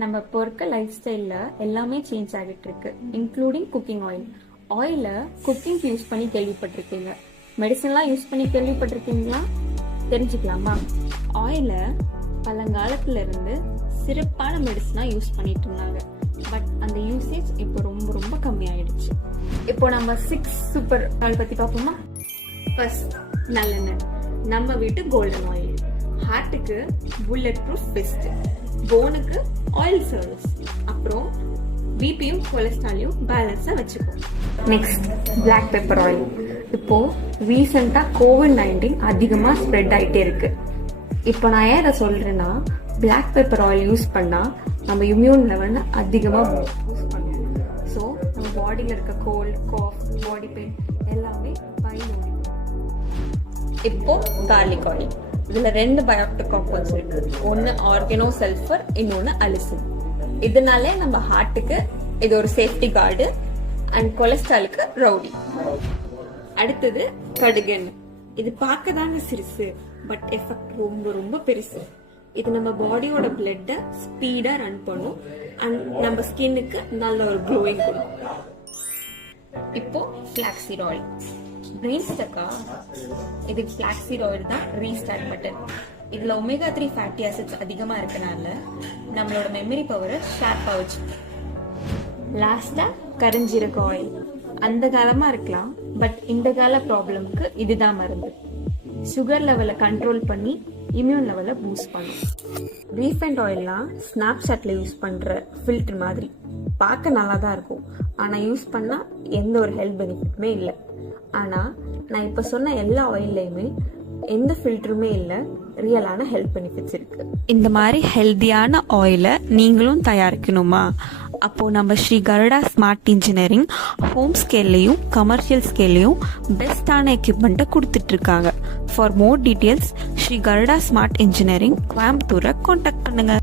நம்ம இப்போ இருக்க லைஃப் ஸ்டைல்ல எல்லாமே சேஞ்ச் ஆகிட்டு இருக்கு, இன்க்ளூடிங் குக்கிங் ஆயில். ஆயில குக்கிங்க்கு யூஸ் பண்ணி கேள்விப்பட்டிருக்கீங்க, மெடிசன்லாம் யூஸ் பண்ணி கேள்விப்பட்டிருக்கீங்களா? தெரிஞ்சுக்கலாமா? ஆயில பழங்காலத்துல இருந்து சிறப்பான மெடிசனா யூஸ் பண்ணிட்டு இருந்தாங்க. பட் அந்த யூசேஜ் இப்போ ரொம்ப ரொம்ப கம்மியாயிடுச்சு. இப்போ நம்ம 6 சூப்பர் ஆயில் பத்தி பார்ப்போமா? ஃபர்ஸ்ட், நல்லெண்ணெய். நம்ம வீட்டு கோல்டன் ஆயில். ஹார்ட்டுக்கு புல்லட் ப்ரூஃப் பெஸ்ட், போனுக்கு ஆயில் சர்வீஸ், அப்புறம் பிபியும் கொலஸ்ட்ராலையும் பேலன்ஸா வச்சுக்கும். Next, black pepper oil. இப்போ ரீசெண்டா COVID-19 அதிகமா ஸ்ப்ரெட் ஆயிட்டே இருக்கு. இப்போ நான் ஏன் இதை சொல்றேன்னா, பிளாக் பெப்பர் ஆயில் யூஸ் பண்ணா நம்ம இம்யூன் லெவல் அதிகமா பூஸ்ட் பண்ணுவோம். ஸோ நம்ம பாடியில இருக்க கோல்ட், காஃப், பாடி பெயின் எல்லாமே பயன். இப்போ கார்லிக் ஆயில். இதுல 2 பயோஆக்டிவ் காம்பவுண்ட்ஸ் இருக்கு. ஒன்னு ஆர்கனோ சல்ஃபர், இன்னொன்னு அலிசின். இதனாலே நம்ம ஹார்ட்டுக்கு இது ஒரு சேஃப்டி கார்டு அண்ட் கொலஸ்ட்ராலுக்கு ரவுடி. அடுத்தது கடுகெண்ணு. இது பார்க்க தாங்க சிறுசு, பட் எஃபெக்ட் ரொம்ப ரொம்ப பெருசு. இது நம்ம பாடியோட பிளட்ட ஸ்பீடா ரன் பண்ணும் அண்ட் நம்ம ஸ்கின்னுக்கு நல்ல ஒரு க்ளோயிங் கொடுக்கும். இப்போ ஃபிளாக்ஸீட் ஆயில். பிரெயின் ஸ்டக்கா? இது ஃபிளாக்ஸீட் ஆயில் தான் ரீஸ்டார்ட் பட்டன். இதுல ஒமேகா 3 ஃபேட்டி ஆசிட்ஸ் அதிகமா இருக்கனால நம்மளோட மெமரி பவரை ஷார்ப்பா வச்சு. லாஸ்டா கரிஞ்சீரக ஆயில். அந்த காலமா இருக்கலாம், பட் இந்த கால ப்ராப்ளம்க்கு இதுதான் மருந்து. சுகர் லெவலை கண்ட்ரோல் பண்ணி இம்யூன் லெவலை பூஸ்ட் பண்ணும். ரீஃபைண்ட் ஆயில்லாம் ஸ்னாப்சாட்ல யூஸ் பண்ற ஃபில்டர் மாதிரி பார்க்க நல்லா தான் இருக்கும், ஆனா யூஸ் பண்ணா எந்த ஒரு ஹெல்த் பெனிஃபிட்டுமே இல்லை. ஆனா நான் இப்ப சொன்ன எல்லா ஆயில்லையுமே எந்த ஃபில்டருமே இல்லை, ரியலான ஹெல்த் பெனிஃபிட்ஸ் இருக்கு. இந்த மாதிரி ஹெல்தியான ஆயிலை நீங்களும் தயாரிக்கணுமா? அப்போ நம்ம Sri Garuda smart engineering home ஸ்கேல்லையும் கமர்ஷியல் ஸ்கேல்லையும் பெஸ்டான எக்யூப்மெண்ட்டை கொடுத்துட்டு இருக்காங்க. For more details Sri Garuda smart engineering கோயம்புத்தூரை கான்டாக்ட் பண்ணுங்க.